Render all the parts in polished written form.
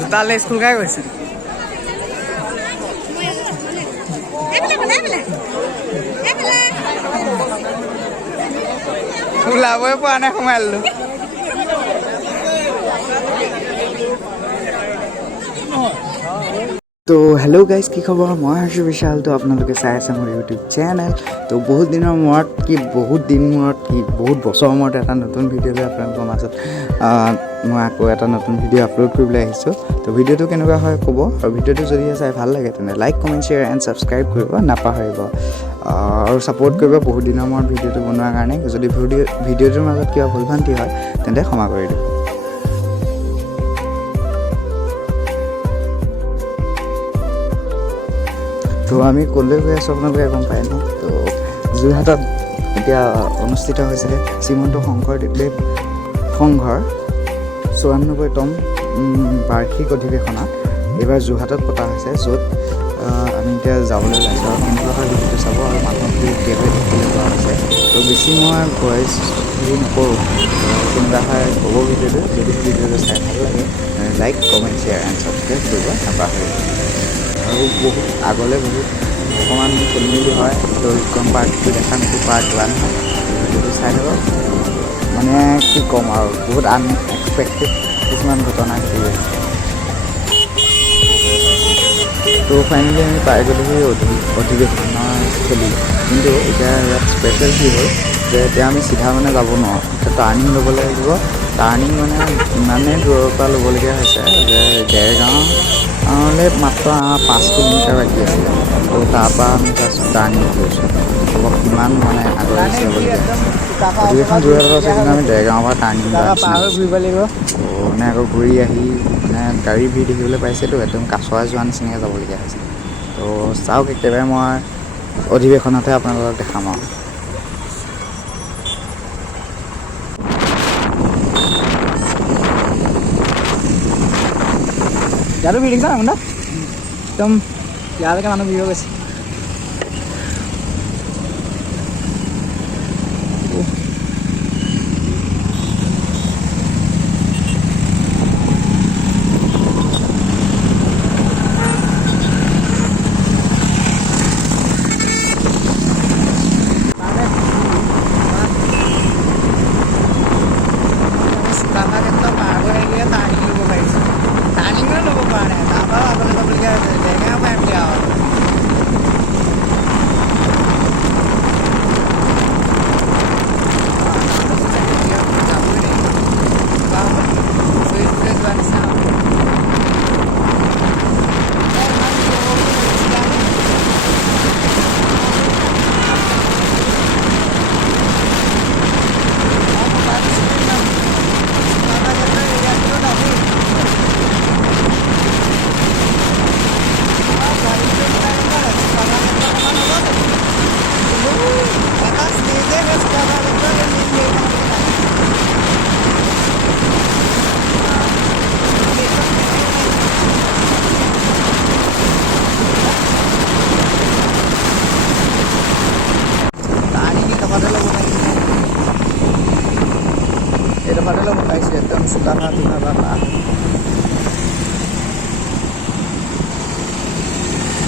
জোতালে school কাই গৈছে ওলাবই পৰা নাই সোমাই ললো तो हेलो गाइस की खबर मैं हर्ष विशाल तो आपलोके चाই আছে মোৰ ইউটিউব চেনেল তো বহুত দিনৰ মূৰত কি বহুত বছৰ মূৰত এটা নতুন ভিডিঅ' লৈ আপোনালোকৰ মাজত মই আকৌ এটা নতুন ভিডিঅ' আপলোড কৰিবলৈ আহিছোঁ তো ভিডিঅ'টো কেনেকুৱা হয় ক'ব আৰু ভিডিঅ'টো যদি চাই ভাল লাগে তেনে like comment share and subscribe কৰিব নাপাহৰিব আৰু ছাপোৰ্ট কৰিব বহুত দিনৰ মূৰত ভিডিঅ'টো বনোৱাৰ কাৰণে যদি ভিডিঅ'টোৰ মাজত কিবা ভুল ভ্ৰান্তি হয় তেন্তে ক্ষমা কৰি দিব তো আমি কলৈ গৈ আছোঁ আপোনালোকে গম পায় ন তো যোৰহাটত এতিয়া অনুষ্ঠিত হৈছে শ্ৰীমন্ত শংকৰদেৱ সংঘৰ ৯৪তম বাৰ্ষিক অধিৱেশনত এইবাৰ যোৰহাটত পতা হৈছে য'ত আমি এতিয়া যাবলৈ ওলাইছোঁ আৰু কেনেকুৱা হয় ভিডিঅ'টো চাব আৰু মানুহক কেতিয়াবা দেখিবলৈ পোৱা হৈছে তো বেছি মই ভইচ হেৰি নকৰোঁ কেনেকুৱা হয় ক'ব ভিডিঅ'টো যদি ভিডিঅ'টো চাই ভাল লাগে like comment share and subscribe কৰিব নাপাহৰিব আৰু বহুত আগলৈ বহুত অকণমান খেলি মেলি হয় তো কম পাৰ্টটো দেখা নেকি পাৰ্ট 1 হয় ভিডিঅ'টো চাই ল'ব মানে কি ক'ম আৰু বহুত আনএক্সপেক্টেড কিছুমান ঘটনা ঘটি গৈছে তো ফাইনেলি আমি পাই গ'লো সেই অধিৱেশনৰ স্থলী কিন্তু এতিয়া ইয়াত স্পেচিয়েল কি হ'ল যে এতিয়া আমি চিধা মানে যাব নোৱাৰোঁ এতিয়া টাৰ্ণিং ল'বলৈ লাগিব টাৰ্ণিং মানে ইমানেই দূৰৰ পৰা ল'বলগীয়া হৈছে যে দেৰগাঁৱলৈ মাত্ৰ 5 কিলোমিটাৰ বাকী আছিলে তো তাৰপৰা আমি জাষ্ট টাৰ্ণিং লৈছোঁ অলপ কিমান মানে আগলৈ যাবলগীয়া অধিৱেশন যোৰহাটত আছে কিন্তু আমি দেৰগাঁৱৰ পৰা টাৰ্ণিং ঘূৰিব লাগিব মানে আকৌ ঘূৰি আহি মানে গাড়ী ভিৰ দেখিবলৈ পাইছেতো একদম কাছৰা যোৱা নিচিনাকৈ যাবলগীয়া হৈছে তো চাওক একেবাৰে মই অধিৱেশনতে আপোনালোকক দেখাম আৰু ইয়াতো ভিৰ দেখিছা না একদম ইয়ালৈকে মানুহ ভিৰ হৈ গৈছে একদম চোতানা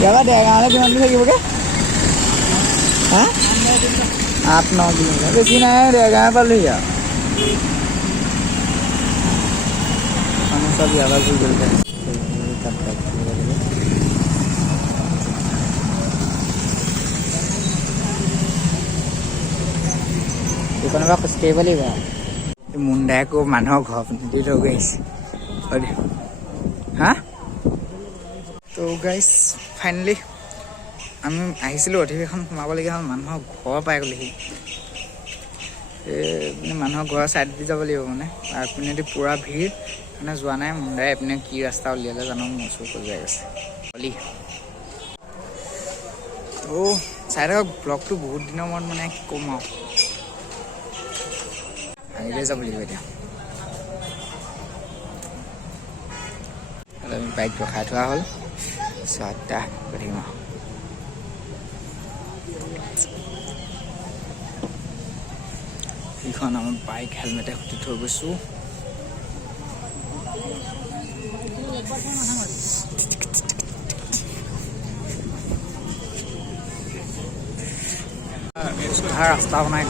ইয়াৰ দেৰগাঁৱলৈ কিমান দূৰ থাকিবগৈ হা 8-9 কিলোমিটাৰ বেছি নাই দেৰগাঁৱে পালোহি আৰু মানুহ চব ইয়াৰ পৰা ঘূৰি গ'ল এইখনৰ পৰা খোজকাঢ়িব লাগিব মুণ্ডাই আকৌ মানুহৰ ঘৰ দি লৈ গৈ আহিছে হা তো গাইজ ফাইনেলি আমি আহিছিলোঁ অধিৱেশন সোমাবলগীয়া হ'ল মানুহৰ ঘৰ পাই গ'লেহি মানে মানুহৰ ঘৰৰ ছাইড দি যাব লাগিব মানে আৰু এইপিনেদি পূৰা ভিৰ মানে যোৱা নাই মুণ্ডাই এইপিনে কি ৰাস্তা উলিয়ালে জানো মোৰ চকুত যাই গৈছে অলি তো চাই থাকক ব্লগটো বহুত দিনৰ মূৰত মানে কি ক'ম আৰু আহিলে যাব লাগিব এতিয়া আমি বাইক ৰখাই থোৱা হ'ল চাটা গৈ থাকিম এইখন আমাৰ বাইক হেলমেটে খুটি থৈ গৈছোঁ ৰাস্তা বনাই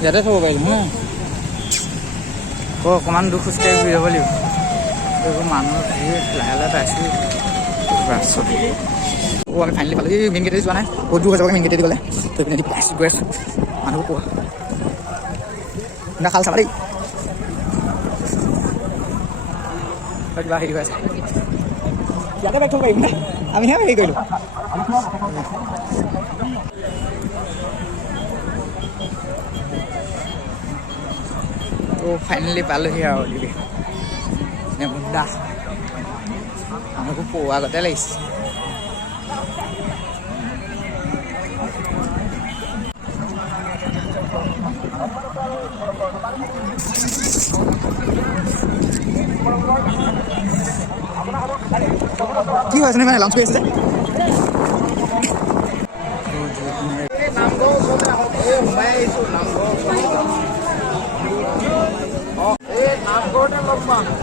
ইয়াতে থ'ব পাৰিম হা অকণমান দুখ খোজকাঢ়ি ঘূৰি যাব লাগিব এইবোৰ মানুহ লাহে লাহে পাইছোঁ ৰাস্তাত আমি ফাইনেলি পালোঁ এই মেইন গেটেদি যোৱা নাই বহুত দূৰ হৈ যাব মেইন গেটেদি গ'লে তই পিনে পাইছোঁ গৈ আছোঁ মানুহবোৰ কোৱা খাল চাবা দেই কিবা হেৰি হৈ আছে ইয়াতে বাইক থ'ব পাৰিম নে আমিহে হেৰি কৰিলোঁ ফাইনেলি পালোহি আৰু দিবি মুদ্দা আমাকো পোৱা আগতে লাগিছে কি হৈছে মানে লাঞ্চ কৰি আছে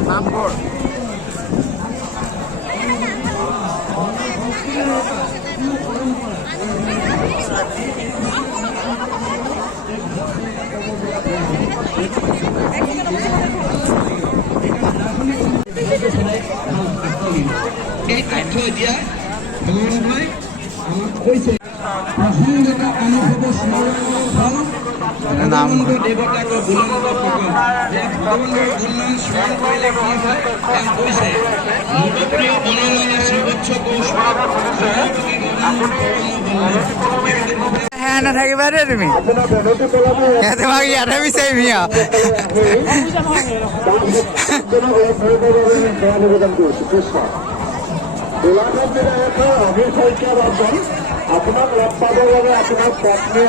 নামঘৰ নাথাকিবা দেই তুমি তোমাক ইয়াতে বিচাৰিবি আপোনাক লগ পাবৰ বাবে আপোনাৰ পত্নী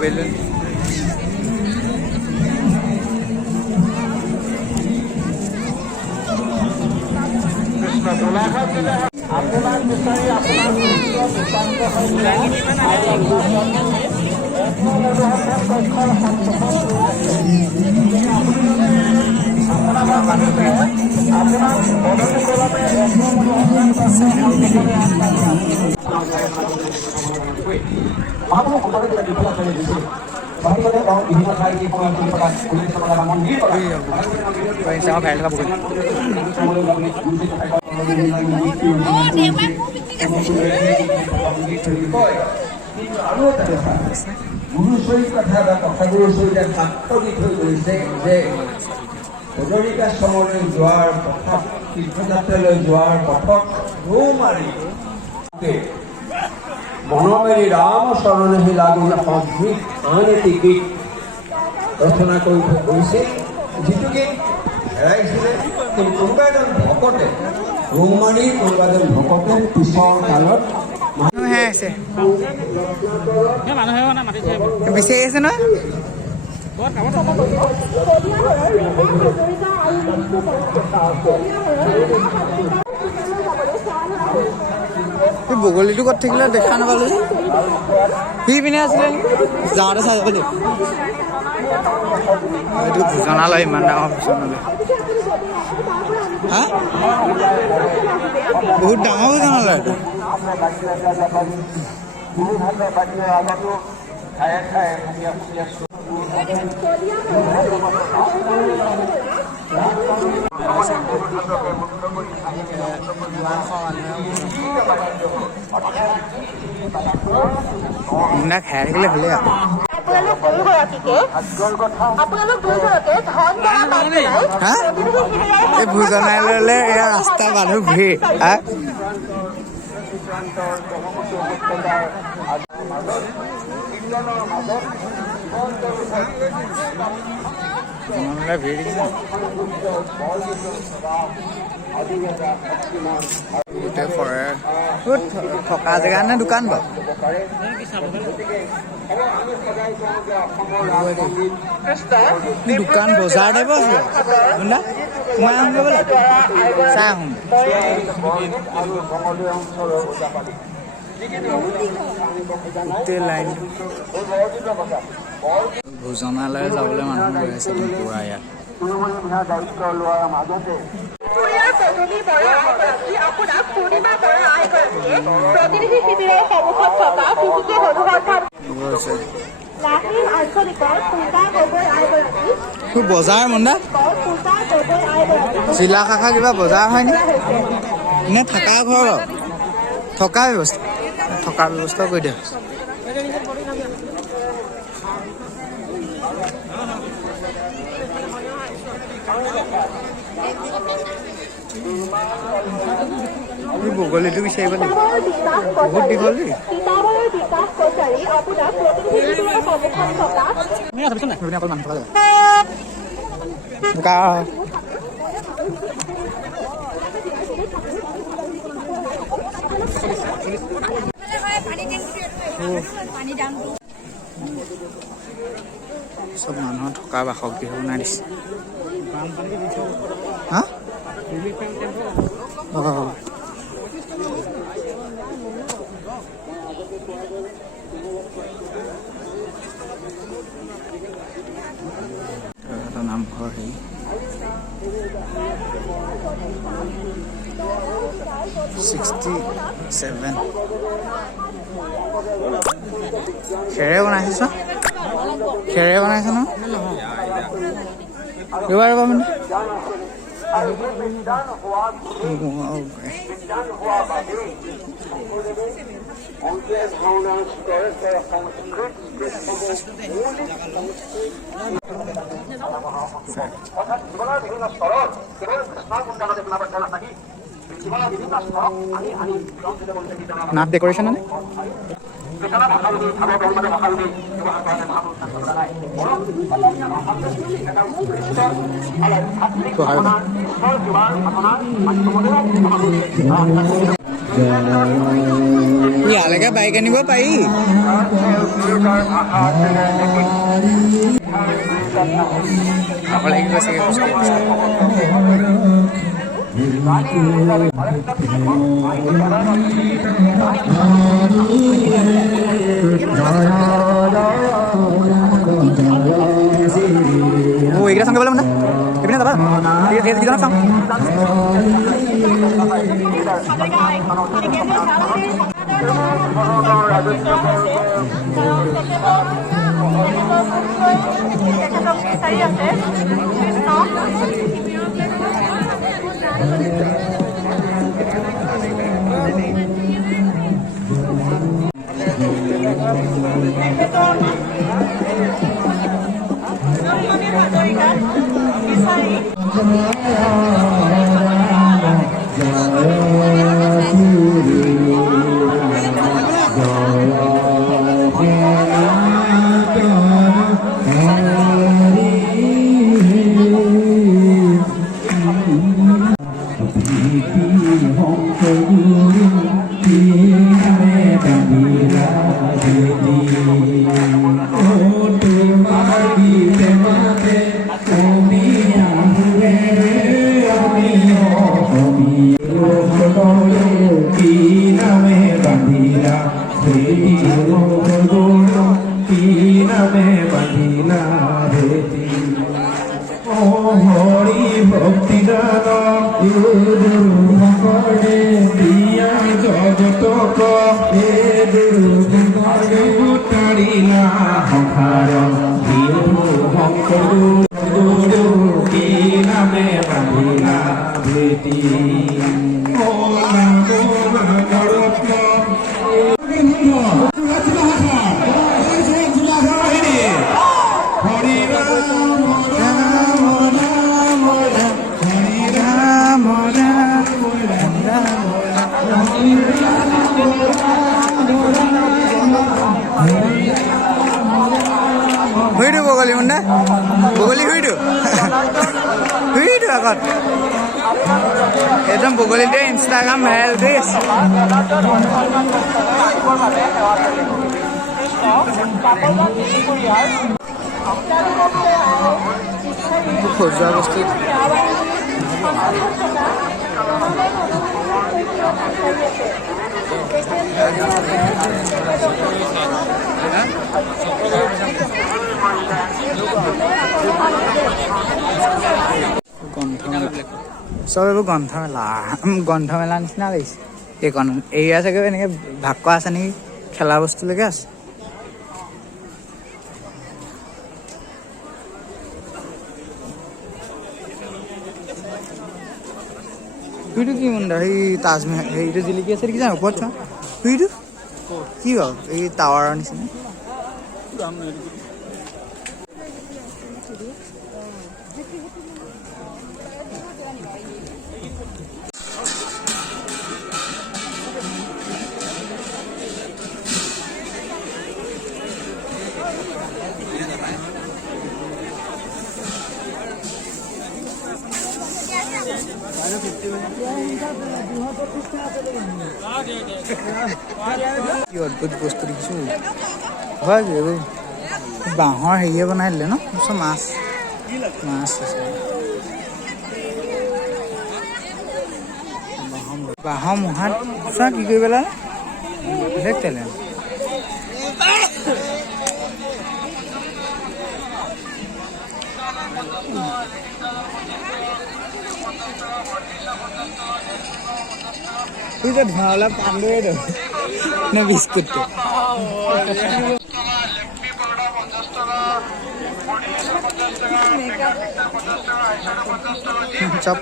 বেলুন আপোনাক বিচাৰি আপোনাৰ গুৰুচৰিত কথা বা কথাগুৰুচৰিত মাত্ৰ দি থৈ গৈছে যে বদৰিকাশ্ৰমলৈ যোৱাৰ পথত তীৰ্থযাত্ৰালৈ যোৱাৰ পথত ৰৌমাৰী মনমেৰি ৰামচৰণেহি লাগুণ সংগীত আন এটি গীত ৰচনা কৰি থৈ গৈছে যিটো গীত হেৰাইছিলে কিন্তু কোনোবা এজন ভকতে ৰৌমাৰীৰ কোনোবা এজন ভকতে পিছৰ কালত বিচাৰি আছে নহয় বগলীটো ক'ত থাকিলে দেখা নাপালো সি পিনে আছিলে যাওঁতে চাই যাব লাগিব এইটো ভোজনালয় ইমান ডাঙৰ ভোজনালয় হা বহুত ডাঙৰ ভোজনালয় এইটো খাই থাকিলে ভালেই আৰু এই ভোজনালয়লৈ এয়া ৰাস্তা মানুহ ভিৰ থকা জেগা নে দোকান বাৰু দোকান বজাৰ টাইপ আছে বুন্দা সোমাই আহোঁগৈ বোলে চাই আহোঁ গোটেই লাইন ভোজনালয় যাবলৈ মানুহ গৈ আছে পুৰা ইয়াত বজাৰ মন্দা জিলা শাখা কিবা বজাৰ হয়নে নে থকা ঘৰ থকাৰ ব্যৱস্থা কৰি দিয়া বগলীটো বিচাৰিব লাগিব বহুত দীঘল দেই চব মানুহৰ থকা বাসগৃহ বনাই দিছে হা নামঘৰ হেৰি খেৰে বনাইছ ন ৰবা মানে নাট ডেকোৰেশন মানে ইয়ালৈকে বাইক আনিব পাৰি খাব লাগিব চাগে এইকেইটা চাওঁ বোলে মানে এইপিনে যাবা এইকেইটা চাওঁ একদম বগলীতে ইনষ্টাগ্রাম ভাইরাল দিস সজোৱা বস্তু চব এইবোৰ গ্ৰন্থমেলা নিচিনা লাগিছে এইখন এৰিয়া চাগে এনেকৈ ভাগ কৰা আছে নেকি খেলা বস্তুলৈকে আছে সেইটো কি মুণ্ডা সেই তাজমহল হেৰিটো জিলিকি আছে দেখিছা ওপৰত চোৱা সেইটো কি বাৰু এই টাৱাৰৰ নিচিনা কি অদ্ভুত বস্তু দেখিছোঁ হয় এইবোৰ বাঁহৰ হেৰিয়ে বনাই দিলে ন চব মাছ আছে বাঁহৰ মুহাত চোৱা কি কৰি পেলালে দেখ তেলে ধোঁৱা অলপ পাণ্ডুৱে দিওঁ নে বিস্কুটটো চব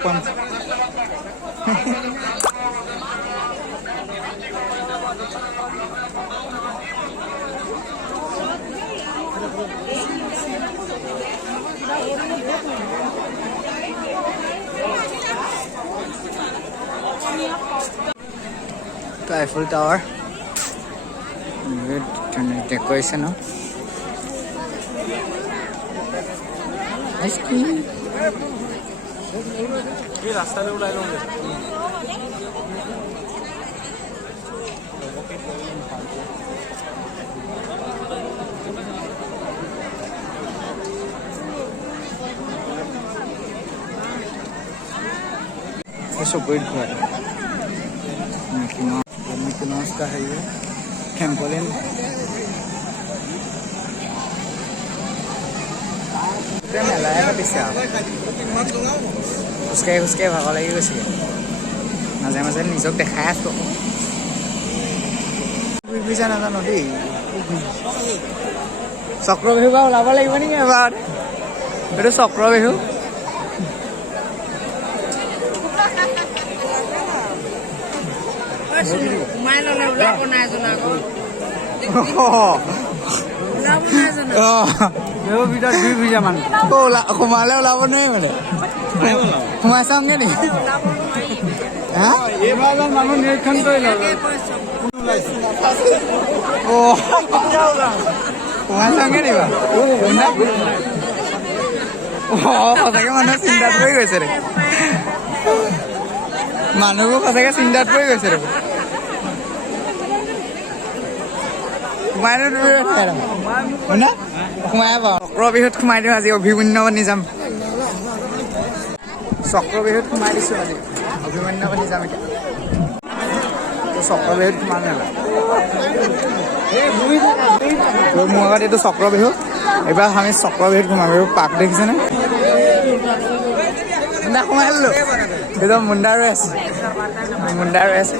Eiffel Tower decoration ice cream eso good Mickey Mouse का है ये ट्रैम्पोलिन मेला है पिछे उसके भाग लगी गई মাজে মাজে নিজক দেখাই আছো বুজিছা নাজানো দেই চক্ৰ বিহু বা ওলাব লাগিব নেকি এবাৰ এইটো চক্ৰ বিহু সোমালে ওলাব নোৱাৰি মানে সোমাই চাওঁগে নি মানুহ নিৰীক্ষণ কৰি লব সোমাই চাওঁগে নি বাৰু সঁচাকে মানুহে চিন্তাত পৰি গৈছে দে মানুহবোৰ সঁচাকে চিন্তাত পৰি গৈছে দে সোমাই বাৰু চক্ৰ বিহুত সোমাই দিওঁ আজি অভিমন্যু বনি যাম চক্ৰ বিহুত সোমাই দিছোঁ আজি অভিমন্যু বনি যাম এতিয়া চক্ৰ বিহুত সোমাম নেলা মোৰ আগত এইটো চক্ৰ বিহু এইবাৰ আমি চক্ৰ বিহুত সোমাম এইবোৰ পাক দেখিছেনে মুণ্ডা সোমাই দিলোঁ একদম মুণ্ডা ৰৈ আছে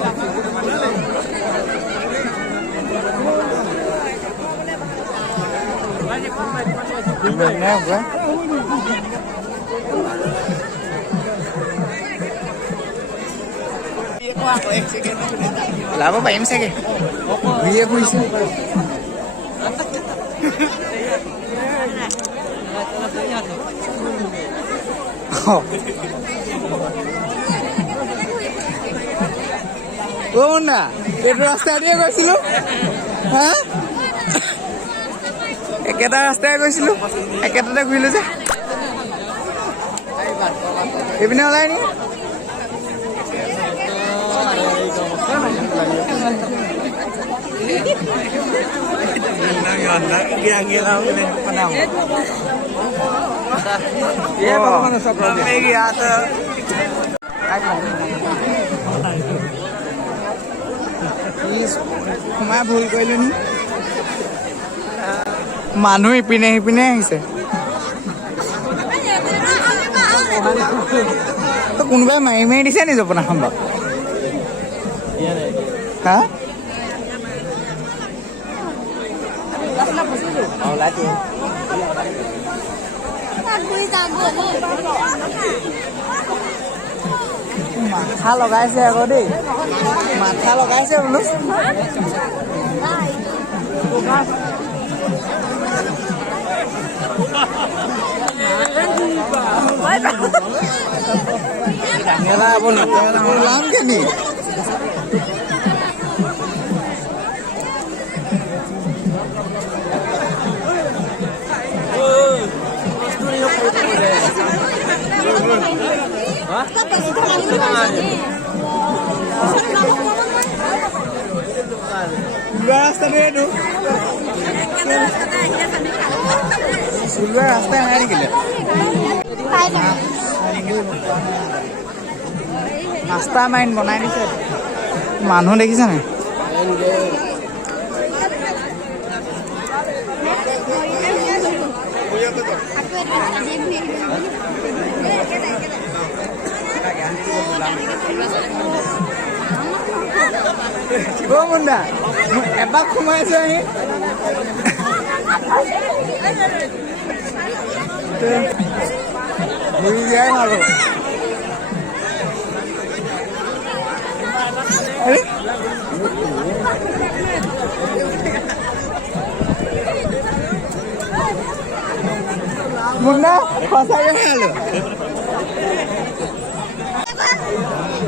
ওলাব পাৰিম চাগে ঘূৰিয়ে ফুৰিছে মুণ্ডা এইটো ৰাস্তা দিয়ে গৈছিলো হা একেটা ৰাস্তাই গৈছিলো একেটাতে ঘূৰিলো যে এইপিনে ওলাই নি সোমাই ভুল কৰিলো নি মানুহ ইপিনে সিপিনে আহিছে কোনোবাই মাৰি মাৰি দিছে নি জপনাখন বাৰু হা মাথা লগাইছে আকৌ দেই মাথা লগাইছে বোলো ওলাম কেনি ৰাস্তাটো এইটো চুলোৱা ৰাস্তা নাই নেকি ৰাস্তা মাইন বনাই দিছে মানুহ দেখিছে নাই মুণ্ডা এপাক সোমাইছে আহি ঘূৰি দিয়াই ভাল হ'ব মুণ্ডা সঁচাকে ভাল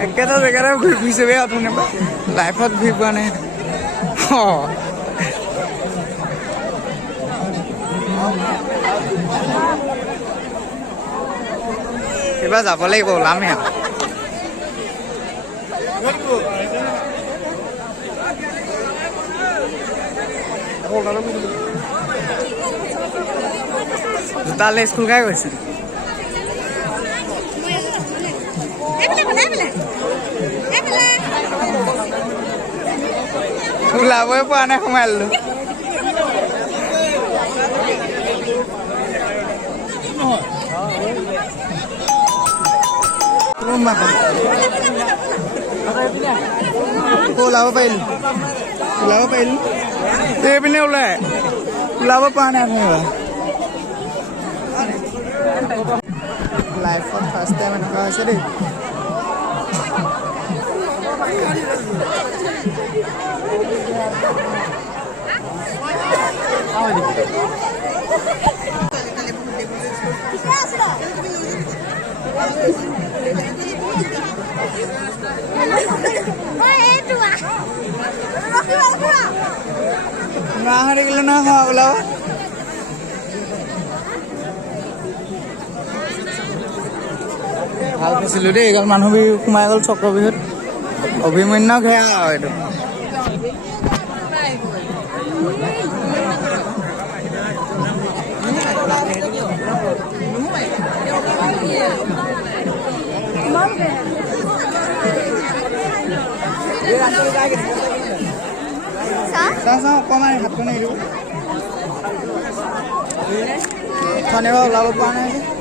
একেটা জেগাতে ঘূৰি ফুৰিছে বে আপুনি লাইফত ঘূৰি পোৱা নাই কিবা যাব লাগিব ওলামেই তালে স্কুল কাই গৈছে ওলাবই পৰা নাই সোমাই ললো ওলাব পাৰিলো এইপিনে ওলাব পৰা নাই লাইফত ফাৰ্ষ্ট টাইম এনেকুৱা হৈছে দেই দেখিলে নহয় ওলাব ভাল পাইছিলো দেই এইগাল মানুহ বিহু সোমাই গ'ল চক্ৰ বিহুত অভিমন্যু ঘেৰা আৰু এইটো অকণমান হাতখন এৰিব ওলাব পৰা নাই